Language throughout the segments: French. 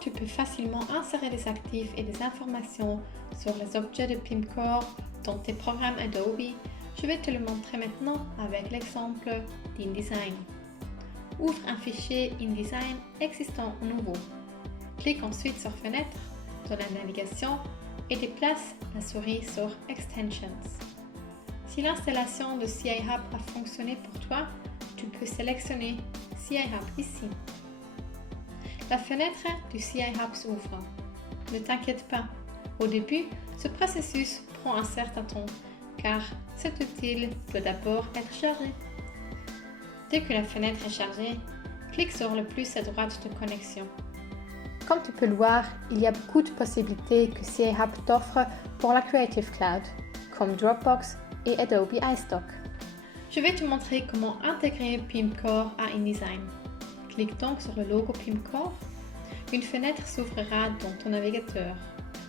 tu peux facilement insérer des actifs et des informations sur les objets de Pimcore dans tes programmes Adobe, je vais te le montrer maintenant avec l'exemple d'InDesign. Ouvre un fichier InDesign existant ou nouveau. Clique ensuite sur Fenêtre dans la navigation et déplace la souris sur Extensions. Si l'installation de CI Hub a fonctionné pour toi, tu peux sélectionner CI Hub ici. La fenêtre du CI Hub s'ouvre. Ne t'inquiète pas, au début, ce processus prend un certain temps car cet outil doit d'abord être chargé. Dès que la fenêtre est chargée, clique sur le plus à droite de connexion. Comme tu peux le voir, il y a beaucoup de possibilités que CI Hub t'offre pour la Creative Cloud, comme Dropbox et Adobe iStock. Je vais te montrer comment intégrer Pimcore à InDesign. Clique donc sur le logo Pimcore. Une fenêtre s'ouvrira dans ton navigateur.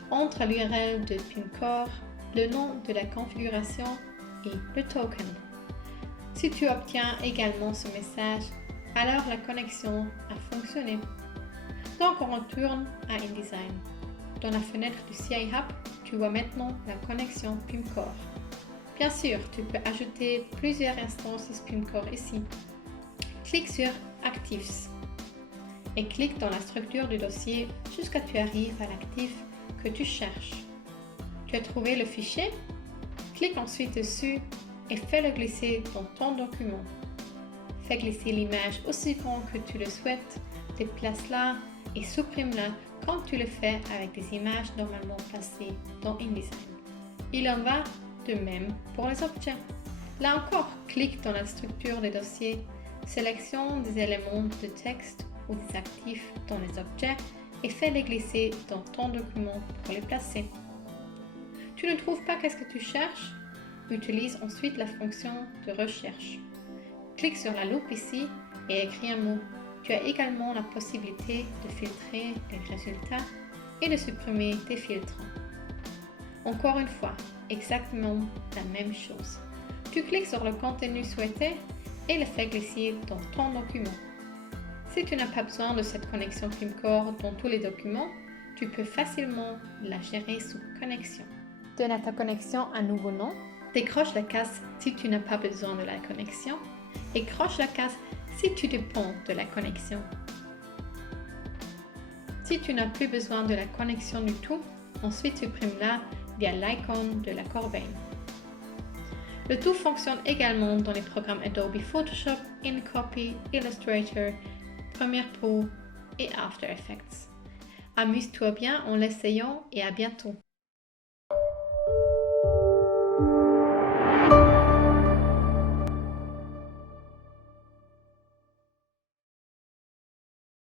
Entre l'URL de Pimcore, le nom de la configuration et le token. Si tu obtiens également ce message, alors la connexion a fonctionné. Donc on retourne à InDesign. Dans la fenêtre du CI Hub, tu vois maintenant la connexion Pimcore. Bien sûr, tu peux ajouter plusieurs instances Pimcore ici. Clique sur Actifs et clique dans la structure du dossier jusqu'à ce que tu arrives à l'actif que tu cherches. Tu as trouvé le fichier? Clique ensuite dessus et fais-le glisser dans ton document. Fais glisser l'image aussi grand que tu le souhaites, déplace-la et supprime-la comme tu le fais avec des images normalement placées dans InDesign. Il en va de même pour les objets. Là encore, clique dans la structure des dossiers, sélectionne des éléments de texte ou des actifs dans les objets et fais-les glisser dans ton document pour les placer. Tu ne trouves pas qu'est-ce que tu cherches? Utilise ensuite la fonction de recherche. Clique sur la loupe ici et écris un mot. Tu as également la possibilité de filtrer les résultats et de supprimer tes filtres. Encore une fois, exactement la même chose. Tu cliques sur le contenu souhaité et le fais glisser dans ton document. Si tu n'as pas besoin de cette connexion Pimcore dans tous les documents, tu peux facilement la gérer sous connexion. Donne à ta connexion un nouveau nom. Décroche la case si tu n'as pas besoin de la connexion et croche la case si tu dépends de la connexion. Si tu n'as plus besoin de la connexion du tout, ensuite supprime-la via l'icône de la corbeille. Le tout fonctionne également dans les programmes Adobe Photoshop, InCopy, Illustrator, Premiere Pro et After Effects. Amuse-toi bien en l'essayant et à bientôt!